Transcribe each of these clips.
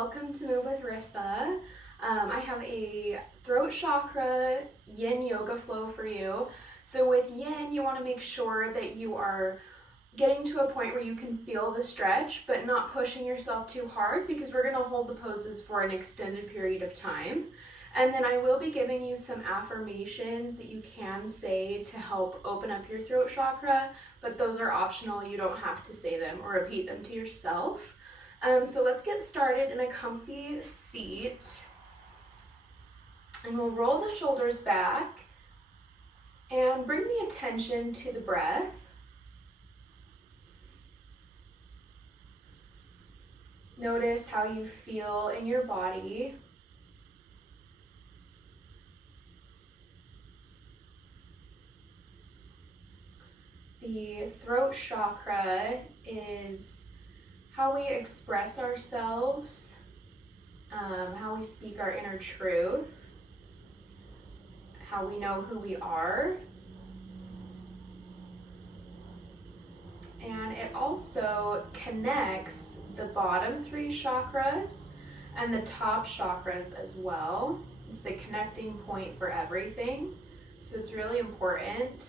welcome to Move with Rissa. I have a throat chakra yin yoga flow for you. So with yin, you want to make sure that you are getting to a point where you can feel the stretch, but not pushing yourself too hard, because we're going to hold the poses for an extended period of time. And then I will be giving you some affirmations that you can say to help open up your throat chakra, but those are optional. You don't have to say them or repeat them to yourself. So let's get started in a comfy seat. And we'll roll the shoulders back and bring the attention to the breath. Notice how you feel in your body. The throat chakra is how we express ourselves, how we speak our inner truth, how we know who we are. And it also connects the bottom three chakras and the top chakras as well. It's the connecting point for everything, so it's really important.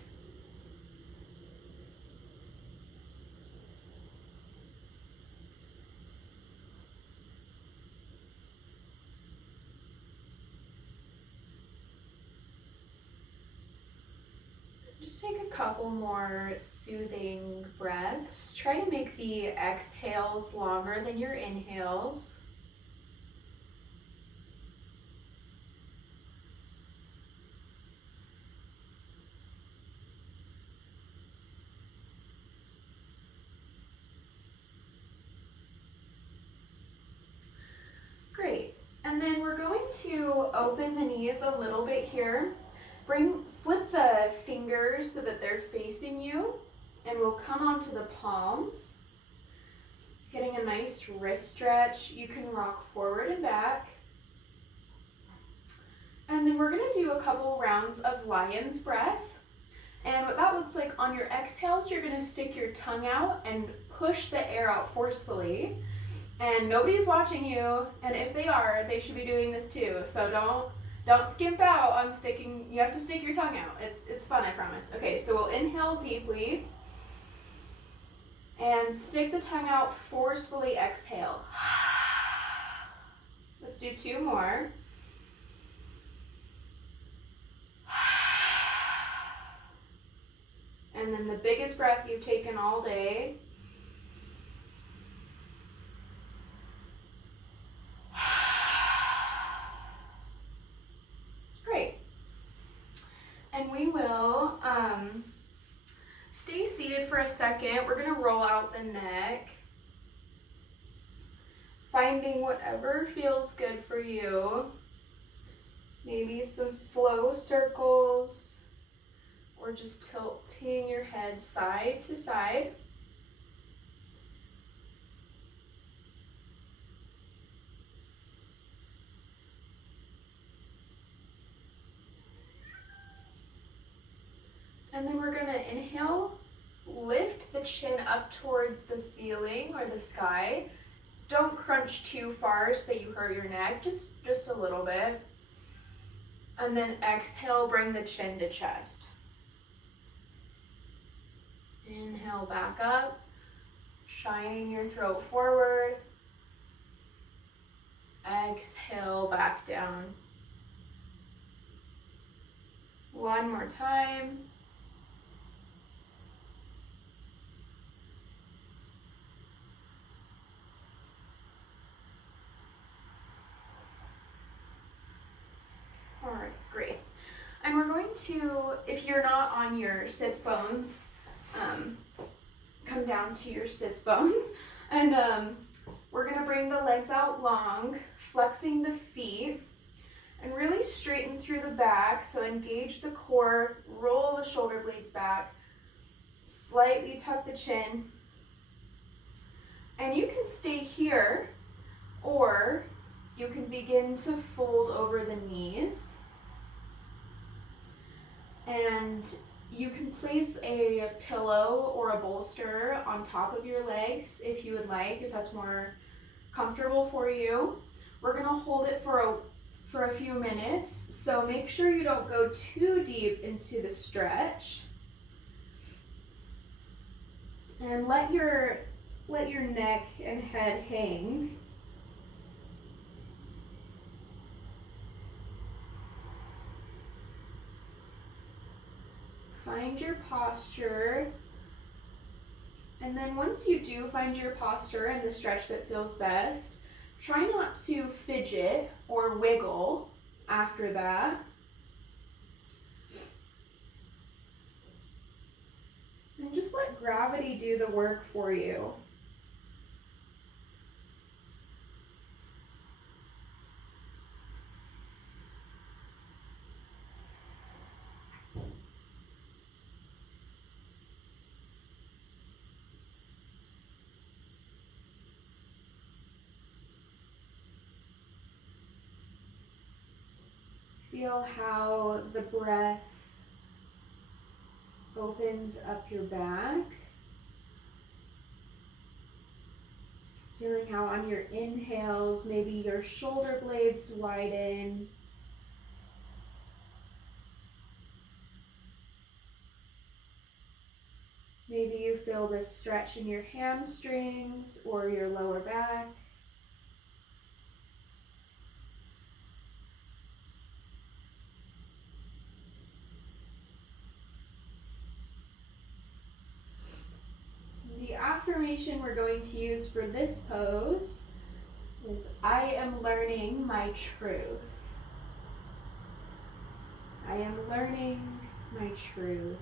Just take a couple more soothing breaths. Try to make the exhales longer than your inhales. Great. And then we're going to open the knees a little bit here. Flip the fingers so that they're facing you, and we'll come onto the palms. Getting a nice wrist stretch. You can rock forward and back. And then we're going to do a couple rounds of lion's breath. And what that looks like, on your exhales, you're going to stick your tongue out and push the air out forcefully. And nobody's watching you, and if they are, they should be doing this too. So don't skimp out on sticking. You have to stick your tongue out. It's fun, I promise. Okay, so we'll inhale deeply and stick the tongue out, forcefully exhale. Let's do two more. And then the biggest breath you've taken all day. And we will stay seated for a second. We're going to roll out the neck, finding whatever feels good for you. Maybe some slow circles, or just tilting your head side to side. And then we're going to inhale, lift the chin up towards the ceiling or the sky. Don't crunch too far so that you hurt your neck, just a little bit. And then exhale, bring the chin to chest. Inhale back up, shining your throat forward. Exhale back down. One more time. All right, great. And we're going to, if you're not on your sits bones, come down to your sits bones. And we're going to bring the legs out long, flexing the feet, and really straighten through the back. So engage the core, roll the shoulder blades back, slightly tuck the chin. And you can stay here, or you can begin to fold over the knees. And you can place a pillow or a bolster on top of your legs if you would like, if that's more comfortable for you. We're gonna hold it for a few minutes, so make sure you don't go too deep into the stretch. And let your neck and head hang. Find your posture. And then once you do find your posture and the stretch that feels best, try not to fidget or wiggle after that. And just let gravity do the work for you. Feel how the breath opens up your back. Feeling how on your inhales, maybe your shoulder blades widen. Maybe you feel this stretch in your hamstrings or your lower back. The affirmation we're going to use for this pose is, I am learning my truth. I am learning my truth.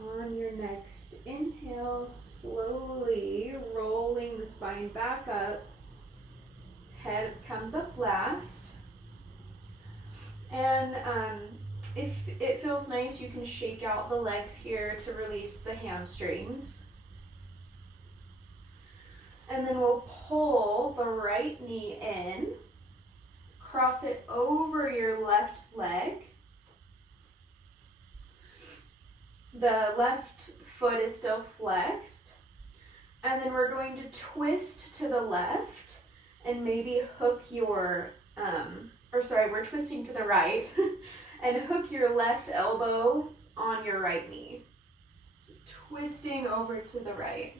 On your next inhale, slowly rolling the spine back up. Head comes up last. And if it feels nice, you can shake out the legs here to release the hamstrings. And then we'll pull the right knee in, cross it over your left leg. The left foot is still flexed. And then we're going to twist to the left and maybe hook your, we're twisting to the right and hook your left elbow on your right knee. So twisting over to the right.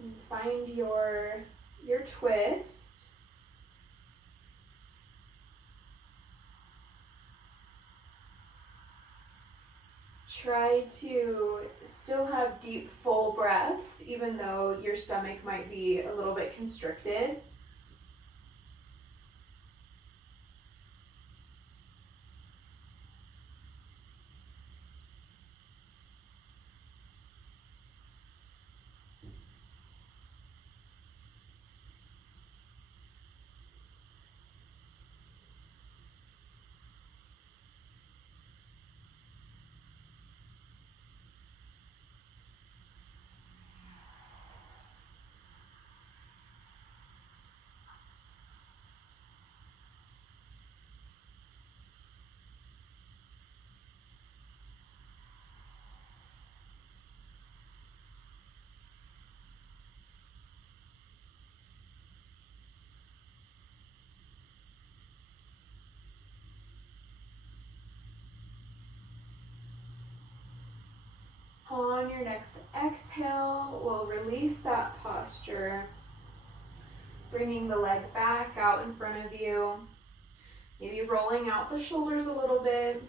And find your twist. Try to still have deep, full breaths, even though your stomach might be a little bit constricted. On your next exhale, we'll release that posture, bringing the leg back out in front of you, maybe rolling out the shoulders a little bit.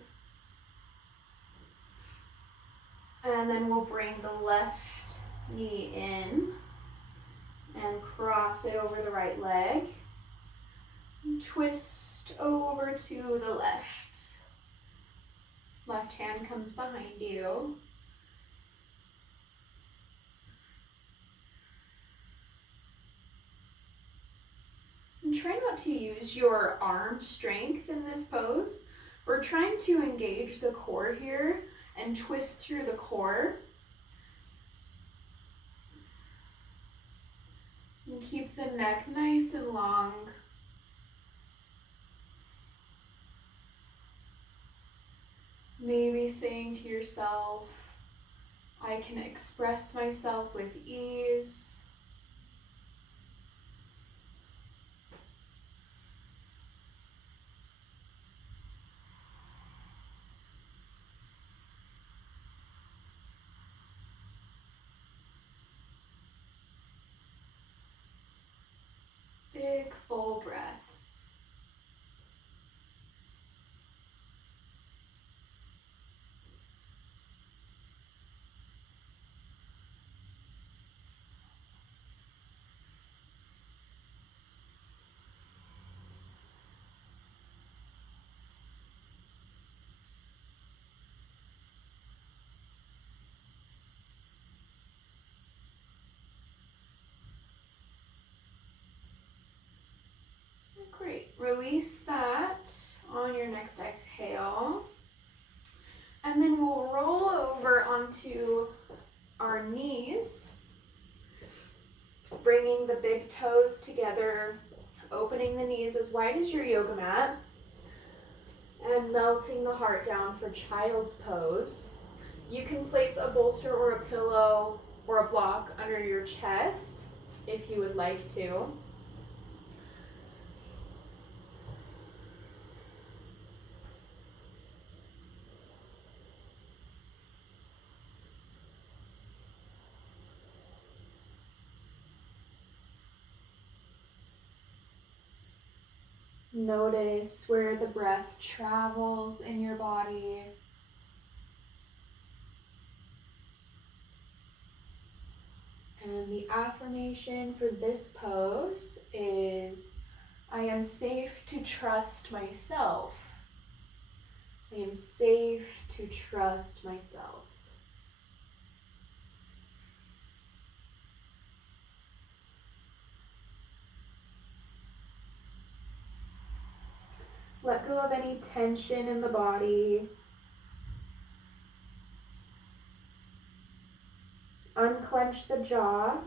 And then we'll bring the left knee in and cross it over the right leg. And twist over to the left. Left hand comes behind you. And try not to use your arm strength in this pose. We're trying to engage the core here and twist through the core. And keep the neck nice and long. Maybe saying to yourself, I can express myself with ease. Big, full breaths. Great. Release that on your next exhale. And then we'll roll over onto our knees, bringing the big toes together, opening the knees as wide as your yoga mat, and melting the heart down for child's pose. You can place a bolster or a pillow or a block under your chest if you would like to. Notice where the breath travels in your body. And the affirmation for this pose is, I am safe to trust myself. I am safe to trust myself. Let go of any tension in the body. Unclench the jaw.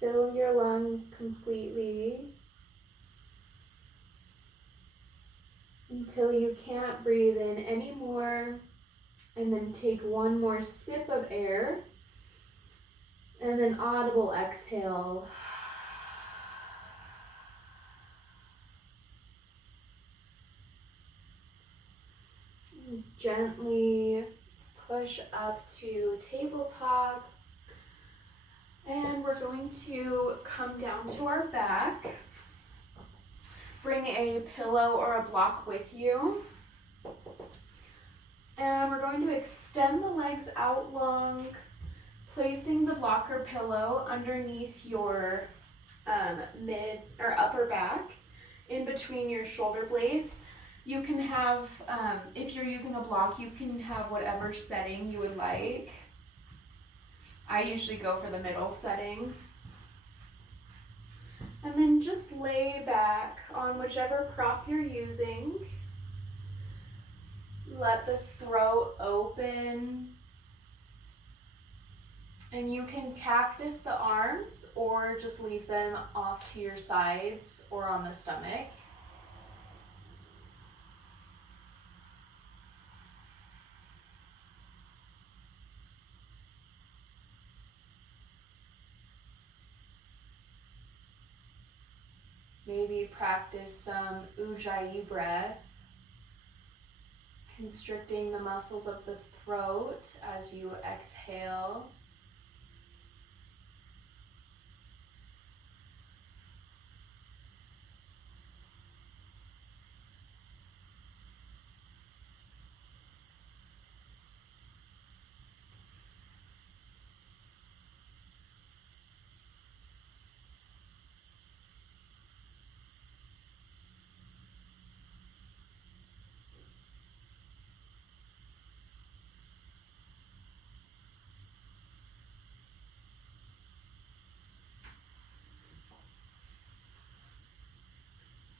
Fill your lungs completely until you can't breathe in anymore, and then take one more sip of air And an audible exhale. Gently push up to tabletop. And we're going to come down to our back. Bring a pillow or a block with you. And we're going to extend the legs out long, placing the block or pillow underneath your mid or upper back, in between your shoulder blades. You can have, if you're using a block, you can have whatever setting you would like. I usually go for the middle setting. And then just lay back on whichever prop you're using. Let the throat open. And you can cactus the arms or just leave them off to your sides or on the stomach. Maybe practice some ujjayi breath, constricting the muscles of the throat as you exhale.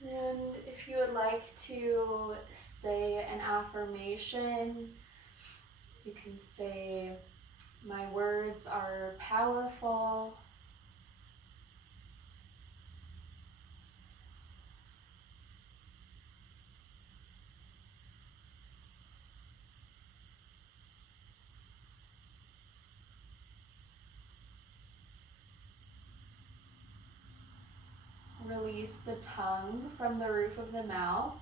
And if you would like to say an affirmation, you can say, "My words are powerful. Release the tongue from the roof of the mouth.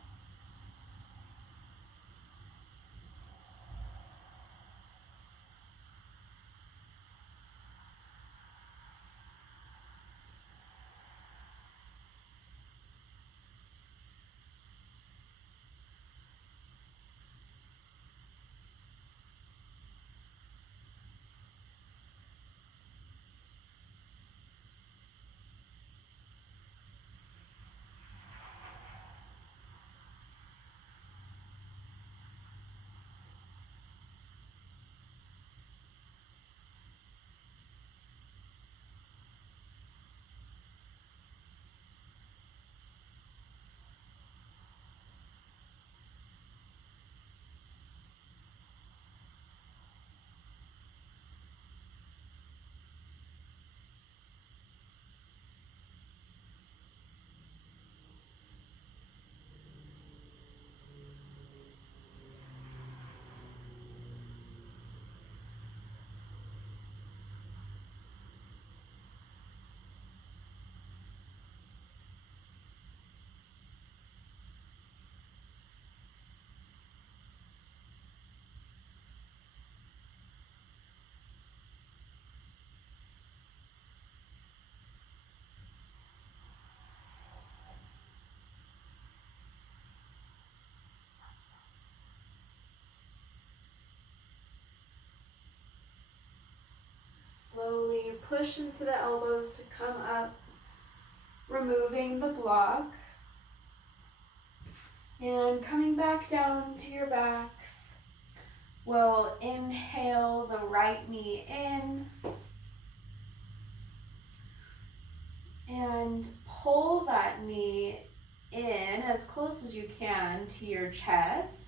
Slowly push into the elbows to come up, removing the block. And coming back down to your backs, we'll inhale the right knee in and pull that knee in as close as you can to your chest.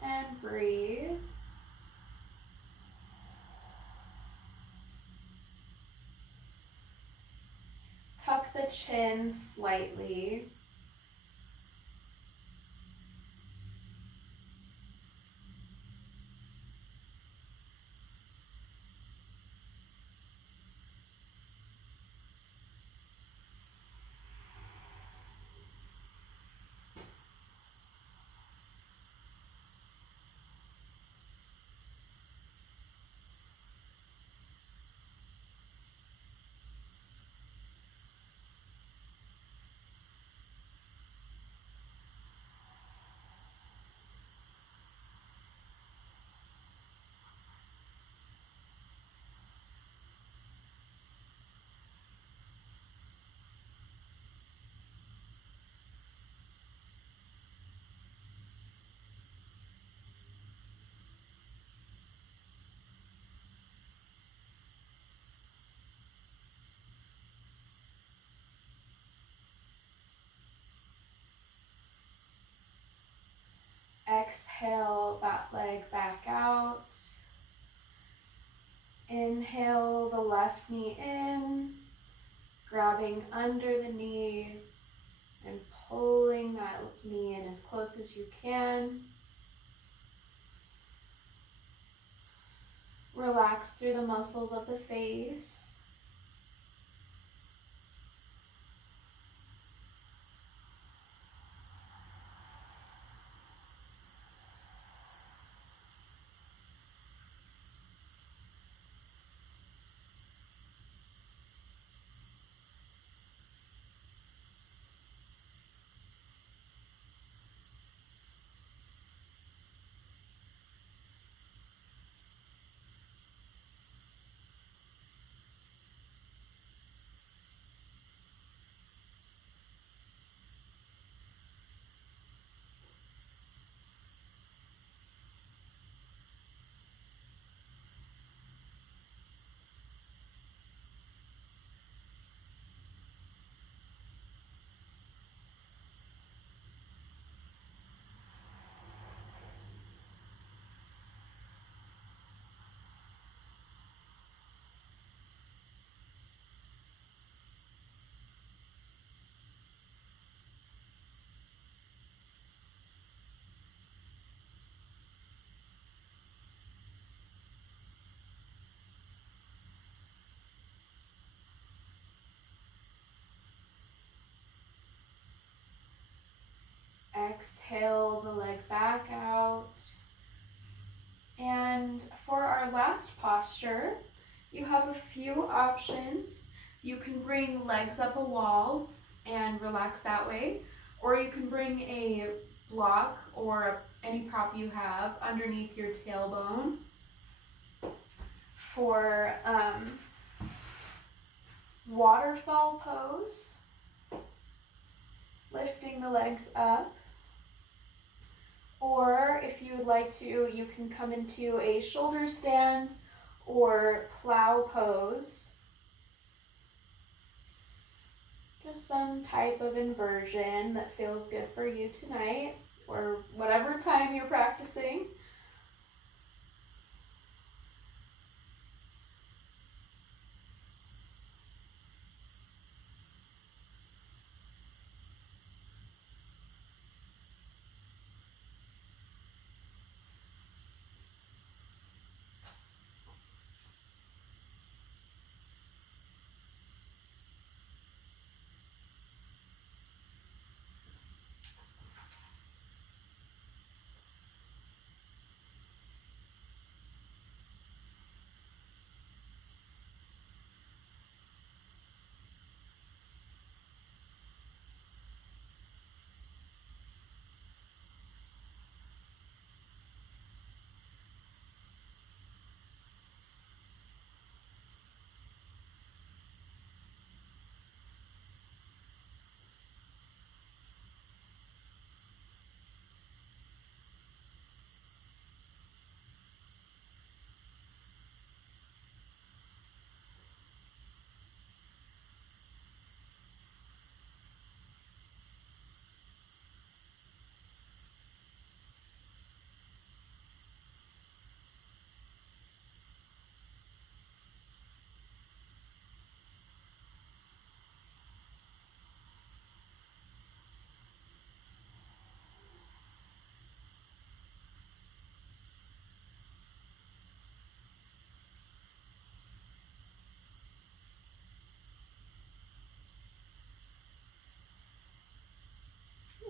And breathe. Tuck the chin slightly. exhale that leg back out. Inhale the left knee in, grabbing under the knee and pulling that knee in as close as you can. Relax through the muscles of the face. Exhale the leg back out. And for our last posture, you have a few options. You can bring legs up a wall and relax that way, or you can bring a block or any prop you have underneath your tailbone. For waterfall pose, lifting the legs up. Or if you would like to, you can come into a shoulder stand or plow pose. Just some type of inversion that feels good for you tonight or whatever time you're practicing.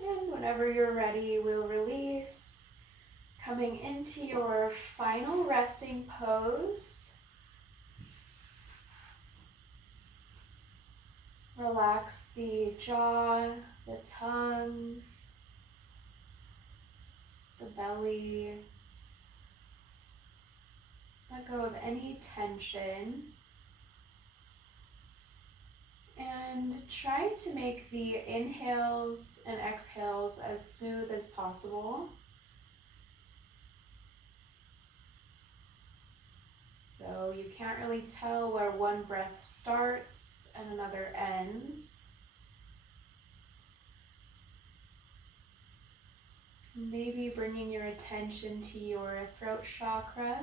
And whenever you're ready, we'll release, coming into your final resting pose. Relax the jaw, the tongue, the belly. Let go of any tension. And try to make the inhales and exhales as smooth as possible. So you can't really tell where one breath starts and another ends. Maybe bringing your attention to your throat chakra.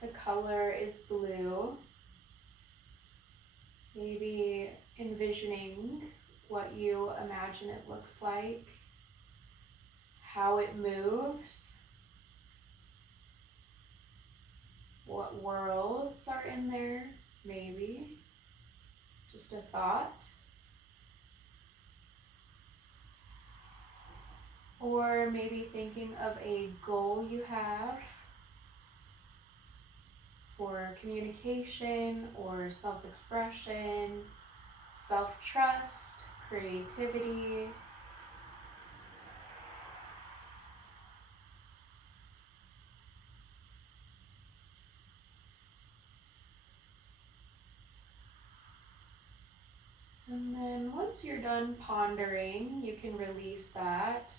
The color is blue. Maybe envisioning what you imagine it looks like, how it moves, what worlds are in there, maybe. Just a thought. Or maybe thinking of a goal you have for communication or self-expression, self-trust, creativity. And then once you're done pondering, you can release that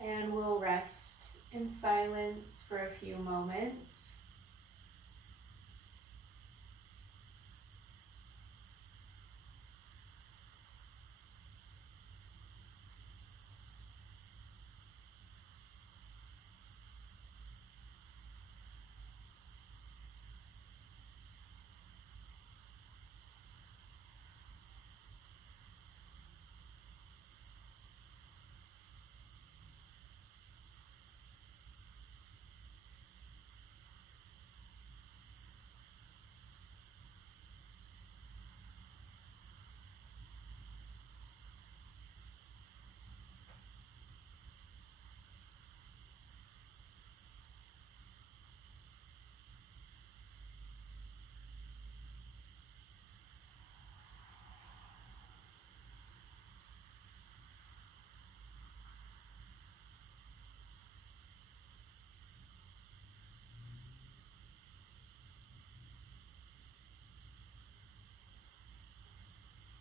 and we'll rest in silence for a few moments.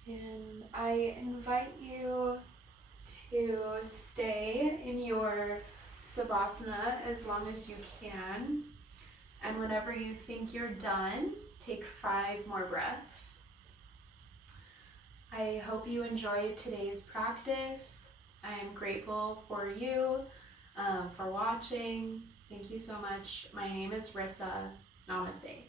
And I invite you to stay in your Savasana as long as you can. And whenever you think you're done, take 5 more breaths. I hope you enjoyed today's practice. I am grateful for you, for watching. Thank you so much. My name is Rissa. Namaste.